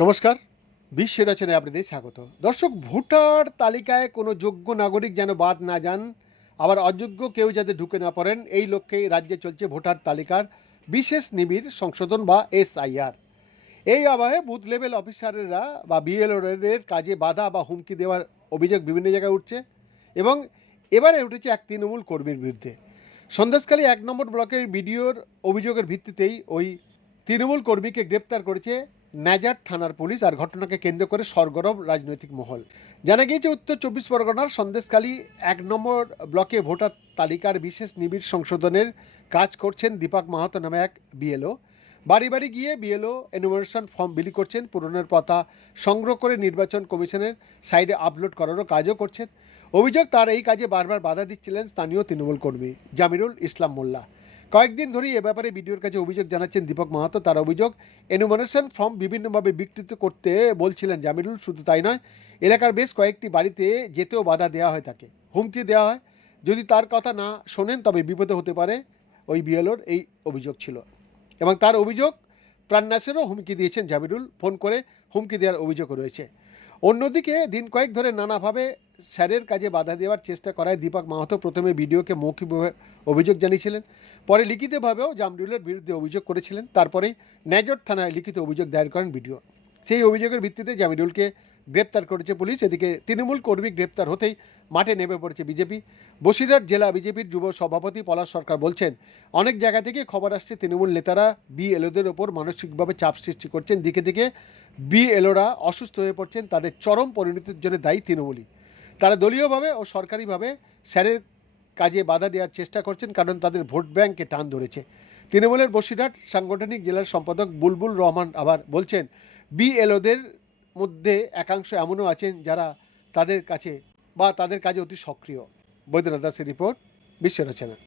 নমস্কার বিশ্বের রচনায় আপনাদের স্বাগত। দর্শক, ভোটার তালিকায় কোনো যোগ্য নাগরিক যেন বাদ না যান, আবার অযোগ্য কেউ যাতে ঢুকে না পড়েন, এই লক্ষ্যে রাজ্যে চলছে ভোটার তালিকার বিশেষ নিবিড় সংশোধন বা এসআইআর। এই আবহে বুথ লেভেল অফিসারেরা বা বিএলওদের কাজে বাধা বা হুমকি দেওয়ার অভিযোগ বিভিন্ন জায়গায় উঠছে এবং এবারে উঠেছে এক তৃণমূল কর্মীর বিরুদ্ধে। সন্দেশখালী এক নম্বর ব্লকের বিডিওর অভিযোগের ভিত্তিতেই ওই তৃণমূল কর্মীকে গ্রেপ্তার করেছে ন্যাজার থানার পুলিশ আর ঘটনাকে কেন্দ্র করে সরগরম রাজনৈতিক মহল। জানা গিয়েছে, উত্তর চব্বিশ পরগনার সন্দেশকালী এক নম্বর ব্লকে ভোটার তালিকার বিশেষ নিবিড় সংশোধনের কাজ করছেন দীপক মাহাতো নামে এক বিএলও। বাড়ি বাড়ি গিয়ে বিএলও এনুমারেশন ফর্ম বিলি করছেন পুরনের পাতা সংগ্রহ করে নির্বাচন কমিশনের সাইডে আপলোড করারও কাজও করছেন। অভিযোগ, তার এই কাজে বারবার বাধা দিচ্ছিলেন স্থানীয় তৃণমূল কর্মী জামিরুল ইসলাম মোল্লা। কয়েকদিন ধরেই এ ব্যাপারে বিডিওর কাছে অভিযোগ জানাচ্ছেন দীপক মাহাতো। তার অভিযোগ এনুমারেশন ফর্ম বিভিন্নভাবে বিকৃত করতে বলছিলেন জামিরুল, শুধু তাই নয়, এলাকার বেশ কয়েকটি বাড়িতে যেতেও বাধা দেওয়া হয় তাকে। হুমকি দেওয়া হয়। যদি তার কথা না শোনেন, তবে বিপদে হতে পারে, ওই বিএলওর এই অভিযোগ ছিল। এবং তার অভিযোগ প্রাণনাশেরও হুমকি দিয়েছেন জাবিরুল ফোন করে হুমকি দেওয়ার অভিযোগ রয়েছে। অন্যদিকে দিন কয়েক ধরে নানাভাবে স্যারের কাজে বাধা দেওয়ার চেষ্টা করায় দীপক মাহাতো প্রথমে বিডিওকে মৌখিকভাবে অভিযোগ জানিয়েছিলেন, পরে লিখিতভাবেও জামরুলের বিরুদ্ধে অভিযোগ করেছিলেন। তারপরে ন্যাজট থানায় লিখিত অভিযোগ দায়ের করেন ভিডিও। সেই অভিযোগের ভিত্তিতে জামিরুলকে গ্রেপ্তার করেছে পুলিশ। এদিকে তৃণমূল কর্মী গ্রেপ্তার হতেই মাঠে নেমে পড়েছে বিজেপি। বসিরহাট জেলা বিজেপির যুব সভাপতি পলাশ সরকার বলছেন, অনেক জায়গা থেকে খবর আসছে তৃণমূল নেতারা বিএলওদের ওপর মানসিকভাবে চাপ সৃষ্টি করছেন। দিকে দিকে বিএলওরা অসুস্থ হয়ে পড়ছেন, তাদের চরম পরিণতির জন্য দায়ী তৃণমূলই। তারা দলীয়ভাবে ও সরকারিভাবে স্যারের কাজে বাধা দেওয়ার চেষ্টা করছেন কারণ তাদের ভোট ব্যাংকে টান ধরেছে। তৃণমূলের বসিরহাট সাংগঠনিক জেলার সম্পাদক বুলবুল রহমান আবার বলছেন বিএলওদের মধ্যে একাংশ এমনও আছেন যারা তাদের কাছে বা তাদের কাজে অতি সক্রিয়। বৈদ্যনাথ দাসের রিপোর্ট বিশ্ব রচনা